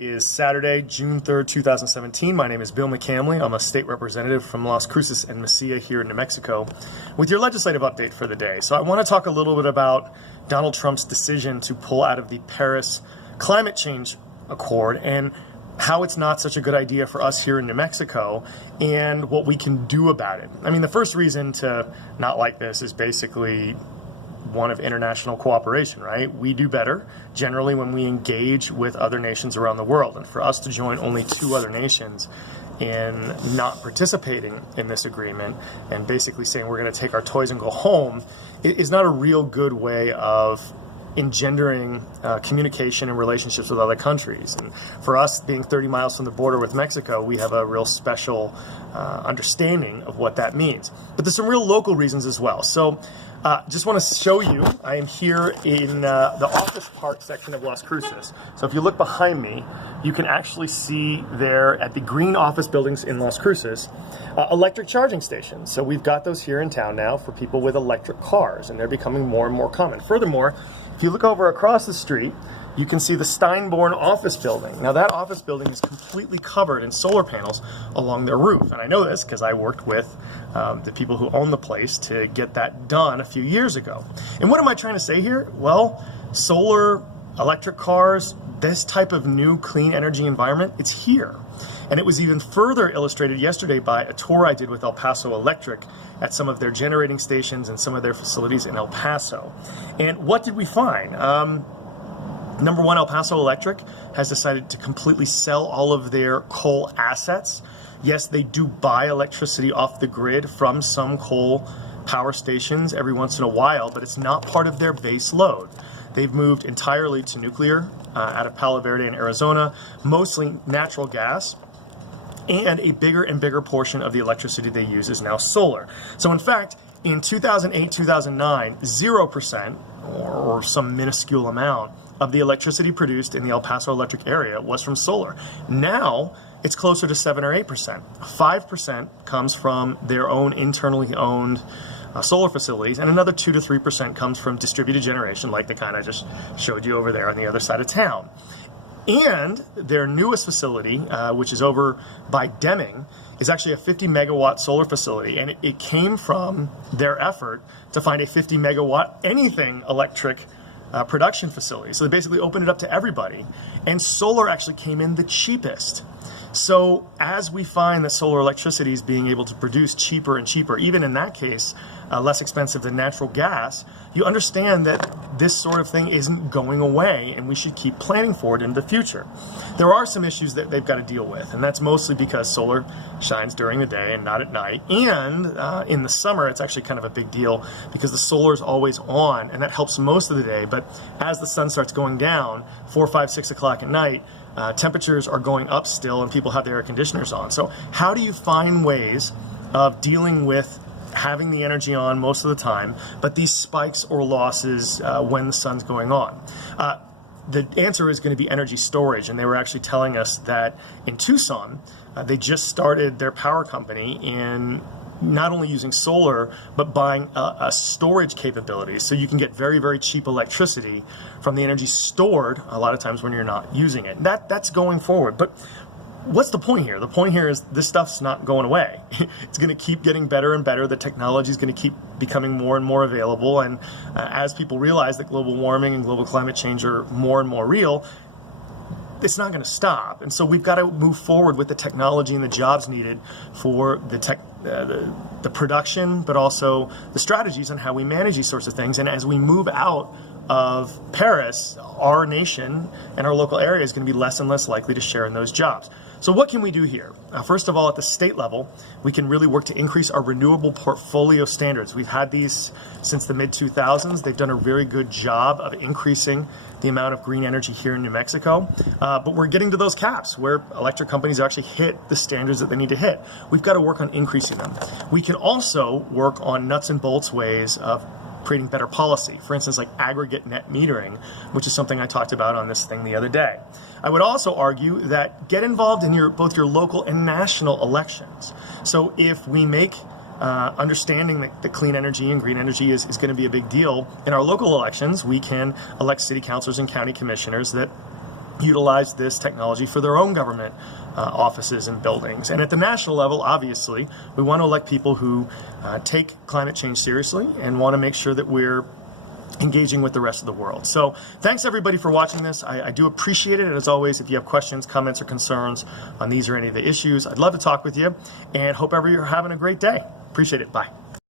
Is Saturday, June 3rd, 2017. My name is Bill McCamley. I'm a state representative from Las Cruces and Mesilla here in New Mexico with your legislative update for the day. So I want to talk a little bit about Donald Trump's decision to pull out of the Paris Climate Change Accord and how it's not such a good idea for us here in New Mexico and what we can do about it. I mean, the first reason to not like this is basically one of international cooperation, right? We do better generally when we engage with other nations around the world. And for us to join only two other nations in not participating in this agreement and basically saying we're going to take our toys and go home is not a real good way of engendering communication and relationships with other countries. And for us, being 30 miles from the border with Mexico, we have a real special understanding of what that means. But there's some real local reasons as well. So just want to show you, I am here in the office park section of Las Cruces. So if you look behind me, you can actually see there at the green office buildings in Las Cruces, electric charging stations. So we've got those here in town now for people with electric cars, and they're becoming more and more common. Furthermore, if you look over across the street, you can see the Steinborn office building. Now that office building is completely covered in solar panels along their roof. And I know this because I worked with the people who own the place to get that done a few years ago. And what am I trying to say here? Well, solar, electric cars, this type of new clean energy environment, it's here. And it was even further illustrated yesterday by a tour I did with El Paso Electric at some of their generating stations and some of their facilities in El Paso. And what did we find? Number one, El Paso Electric has decided to completely sell all of their coal assets. Yes, they do buy electricity off the grid from some coal power stations every once in a while, but it's not part of their base load. They've moved entirely to nuclear out of Palo Verde in Arizona, mostly natural gas, and a bigger and bigger portion of the electricity they use is now solar. So in fact, in 2008, 2009, 0% or some minuscule amount of the electricity produced in the El Paso Electric area was from solar. Now, it's closer to 7 or 8%. 5% comes from their own internally owned solar facilities, and another 2 to 3% comes from distributed generation, like the kind I just showed you over there on the other side of town. And their newest facility, which is over by Deming, is actually a 50 megawatt solar facility, and it came from their effort to find a 50 megawatt anything electric production facility. So they basically opened it up to everybody, and solar actually came in the cheapest. So as we find that solar electricity is being able to produce cheaper and cheaper, even in that case, less expensive than natural gas, you understand that this sort of thing isn't going away, and we should keep planning for it in the future. There are some issues that they've got to deal with, and that's mostly because solar shines during the day and not at night. And in the summer, it's actually kind of a big deal because the solar is always on, and that helps most of the day. But as the sun starts going down, 4, 5, 6 o'clock at night, temperatures are going up still, and people have their air conditioners on. So how do you find ways of dealing with having the energy on most of the time, but these spikes or losses when the sun's going on? The answer is going to be energy storage, and they were actually telling us that in Tucson, they just started their power company in not only using solar, but buying a storage capability. So you can get very, very cheap electricity from the energy stored a lot of times when you're not using it. That's going forward. But what's the point here? The point here is this stuff's not going away. It's going to keep getting better and better. The technology is going to keep becoming more and more available. And as people realize that global warming and global climate change are more and more real, it's not going to stop. And so we've got to move forward with the technology and the jobs needed for the production, but also the strategies on how we manage these sorts of things. And as we move out of Paris, our nation and our local area is going to be less and less likely to share in those jobs. So what can we do here? First of all, at the state level, we can really work to increase our renewable portfolio standards. We've had these since the mid-2000s. They've done a very good job of increasing the amount of green energy here in New Mexico. But we're getting to those caps where electric companies actually hit the standards that they need to hit. We've got to work on increasing them. We can also work on nuts and bolts ways of creating better policy. For instance, like aggregate net metering, which is something I talked about on this thing the other day. I would also argue that get involved in both your local and national elections. So if we make understanding that clean energy and green energy is going to be a big deal in our local elections, we can elect city councilors and county commissioners that utilize this technology for their own government offices and buildings. And at the national level, obviously, we want to elect people who take climate change seriously and want to make sure that we're engaging with the rest of the world. So thanks everybody for watching this. I do appreciate it. And as always, if you have questions, comments, or concerns on these or any of the issues, I'd love to talk with you, and hope you're having a great day. Appreciate it. Bye.